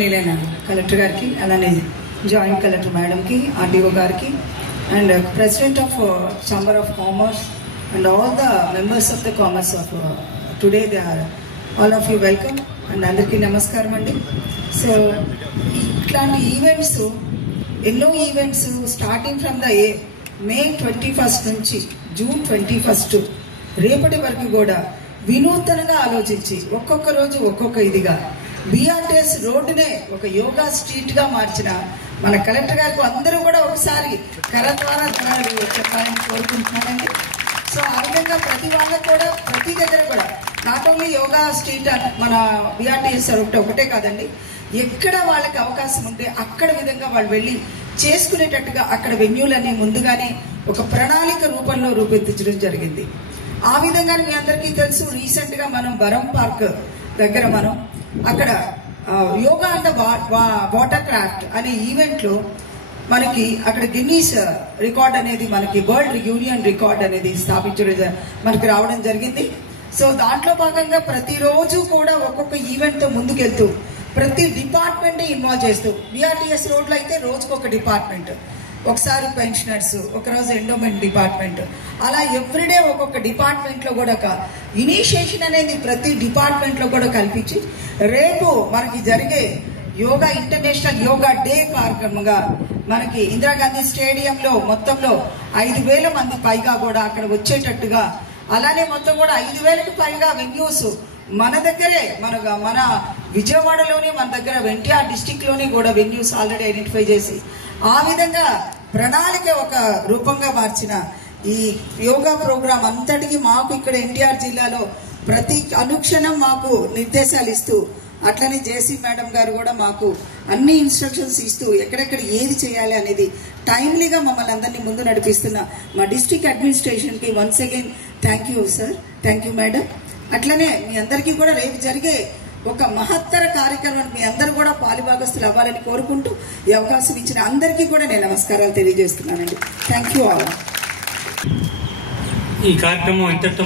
Collector గారికి అలానే joint collector madam కి ఆర్డీఓ గారికి and president of chamber of commerce and all the members of the commerce of today they are all of you welcome and అందరికీ నమస్కారం అండి. So ఇట్లాంటి events ఎన్నో events starting from the May 21 నుంచి June 21 రేపటి వరకు కూడా వినూతనంగా ఆలోచించి ఒక్కొక్క రోజు ఒక్కొక్క ఇదిగా బిఆర్టీఎస్ రోడ్డునే ఒక యోగా స్ట్రీట్ గా మార్చిన మన కలెక్టర్ గారికి అందరూ కూడా ఒకసారి కరద్వారా చెప్పాలని కోరుకుంటున్నానండి. సో ఆ విధంగా ప్రతి వాళ్ళకు కూడా ప్రతి దగ్గర కూడా నాట్ ఓన్లీ యోగా స్ట్రీట్ మన బిఆర్టీఎస్ ఒకటే కాదండి, ఎక్కడ వాళ్ళకి అవకాశం ఉంటే అక్కడ విధంగా వాళ్ళు వెళ్ళి చేసుకునేటట్టుగా అక్కడ వెన్యూలన్నీ ముందుగానే ఒక ప్రణాళిక రూపంలో రూపొందించడం జరిగింది. ఆ విధంగా మీ అందరికీ తెలుసు, రీసెంట్ గా మనం వరం పార్క్ దగ్గర మనం అక్కడ యోగా అండ్ వాటర్ క్రాఫ్ట్ అనే ఈవెంట్ లో మనకి అక్కడ గిన్నీస్ రికార్డ్ అనేది మనకి వరల్డ్ యూనియన్ రికార్డ్ అనేది స్థాపించడం మనకి రావడం జరిగింది. సో దాంట్లో భాగంగా ప్రతిరోజు కూడా ఒక్కొక్క ఈవెంట్ తో ముందుకెళ్తూ ప్రతి డిపార్ట్మెంట్ ఇన్వాల్వ్ చేస్తూ బిఆర్టీఎస్ రోడ్లో అయితే రోజుకొక డిపార్ట్మెంట్, ఒకసారి పెన్షనర్స్, ఒకరోజు ఎండోమెంట్ డిపార్ట్మెంట్, అలా ఎవ్రీడే ఒక్కొక్క డిపార్ట్మెంట్ లో కూడా ఒక ఇనిషియేషన్ అనేది ప్రతి డిపార్ట్మెంట్ లో కూడా కల్పించి రేపు మనకి జరిగే యోగా ఇంటర్నేషనల్ యోగా డే కార్యక్రమంగా మనకి ఇందిరాగాంధీ స్టేడియంలో మొత్తంలో 5,000 మంది పైగా కూడా అక్కడ వచ్చేటట్టుగా, అలానే మొత్తం కూడా 5,000కి పైగా వెన్యూస్ మన దగ్గరే మన విజయవాడలోనే మన దగ్గర ఎన్టీఆర్ డిస్టిక్ లోనే కూడా వెన్యూస్ ఆల్రెడీ ఐడెంటిఫై చేసి ఆ విధంగా ప్రణాళిక ఒక రూపంగా మార్చిన ఈ యోగా ప్రోగ్రాం అంతటికి మాకు ఇక్కడ ఎన్టీఆర్ జిల్లాలో ప్రతి అనుక్షణం మాకు నిర్దేశాలు ఇస్తూ, అట్లనే జేసీ మేడం గారు కూడా మాకు అన్ని ఇన్స్ట్రక్షన్స్ ఇస్తూ ఎక్కడెక్కడ ఏది చేయాలి అనేది టైమ్లీగా మమ్మల్ని అందరినీ ముందు నడిపిస్తున్న మా డిస్ట్రిక్ట్ అడ్మినిస్ట్రేషన్ కి once again thank you sir, thank you madam. అట్లనే మీ అందరికీ కూడా రేపు జరిగే ఒక మహత్తర కార్యక్రమానికి మీ అందరూ కూడా పాలుభాగస్తులు అవ్వాలని కోరుకుంటూ ఈ అవకాశం ఇచ్చిన అందరికీ కూడా నేను నమస్కారాలు తెలియజేస్తున్నానండి. Thank you all. ఈ కార్యక్రమం ఇంతటితో